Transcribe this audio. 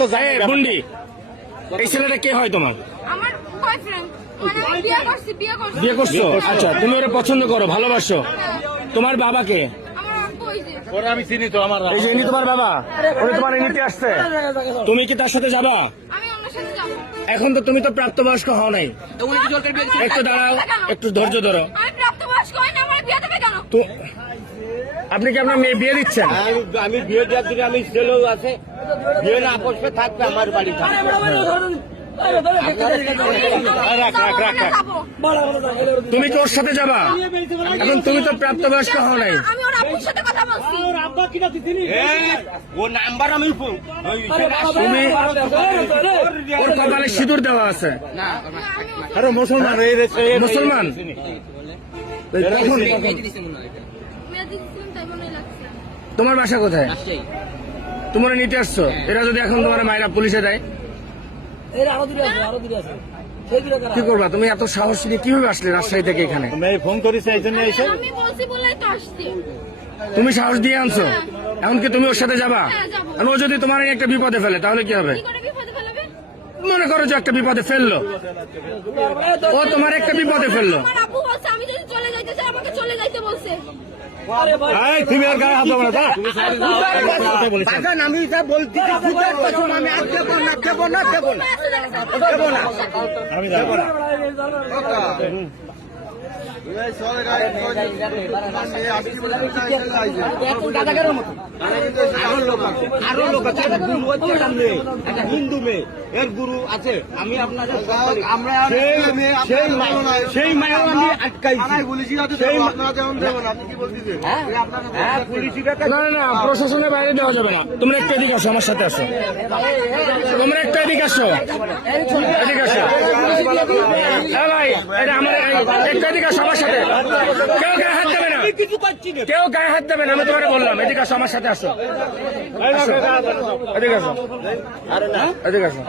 তো জানে বুন্ডি, এই ছেলেটা কে হয় তোমার? আমার বয়ফ্রেন্ড, মানে আমি বিয়ে করছি। বিয়ে করছো? আচ্ছা, তুমি ওরা পছন্দ করো, ভালোবাসো। তোমার বাবাকে? আমার আব্বু ওই যে ওরা আমি চিনি তো, আমার এই যে ইনি তোমার বাবা, উনি তোমার নিতে আসছে। তুমি কি তার সাথে যাবা? আমি ওনার সাথে যাবো। এখন তো তুমি তো প্রাপ্তবয়স্ক হও নাই। একটু দাঁড়াও, একটু ধৈর্য ধরো। আমি প্রাপ্তবয়স্ক হই না, আমার বিয়ে দেবে কেন? তো আপনি কি আপনার মেয়ে বিয়ে দিচ্ছেন? আমি বিয়ে দেওয়ার দিকে আমি ছেলেও আছে, বিয়ে না বসবে থাকবে আমার বাড়ি থাকবে। তুমি কি ওর সাথে যাবা? এখন তুমি তো প্রাপ্তবয়স্ক হও নাই। আমি ওর আব্বুর সাথে কথা বলছি। ও নাম্বার আমি তুমি ওর কপালে সিঁদুর দেওয়া আছে। আরে মুসলমান, মুসলমান কখন? মেয়ে দিচ্ছিলাম তাই মনে লাগছে। তোমার বাসা কোথায়? তোমরা নিতে আসছো? এরা যদি এখন তোমার মায়েরা পুলিশে দেয় কি করবা? তুমি এত সাহস নিয়ে কিভাবে আসলে রাজশাহী থেকে এখানে? ফোন করেছে এই জন্য এসে আমি বলছি বলে তো আসছি। তুমি সাহস দিয়ে আনছো, এমনকি তুমি ওর সাথে যাবা? হ্যাঁ, যাবো। আর ও যদি তোমার একটা বিপদে ফেলে তাহলে কি হবে? কি করে বিপদে ফেলাবে? মনে করো যে একটা বিপদে ফেললো, ও তোমার একটা বিপদে ফেললো। আমার আব্বু বলছে আমি যদি চলে যাইতে চাই আমাকে চলে যাইতে বলছে। তুমি আর গায়ে হাত দেবো না, যা। আমি যা বলছি আমি আর দেবো না, দেবো না, দেবো না, দেবো না, আমি দেবো না। আরো লোক আছে, গুরু হচ্ছে সামনে, একটা হিন্দু মেয়ে, এর গুরু আছে। আমি আপনাদের সেই মায়ের আমি আটকাইছি। না না, প্রশাসনের বাইরে দেওয়া যাবে না। তোমরা একটু এদিকে আসো, আমার সাথে আসো। তোমরা একটু এদিকে আসো, এদিকে আসো। হ্যাঁ ভাই, এটা আমার একটু এদিকে আসো আমার সাথে। কেউ গায়ে হাত দেবে না, কেউ গায়ে হাত দেবে না, আমি তোমাকে বললাম। এদিকে আসো, আমার সাথে আসো। আসো। এদিকে আসো, এদিকে আসো।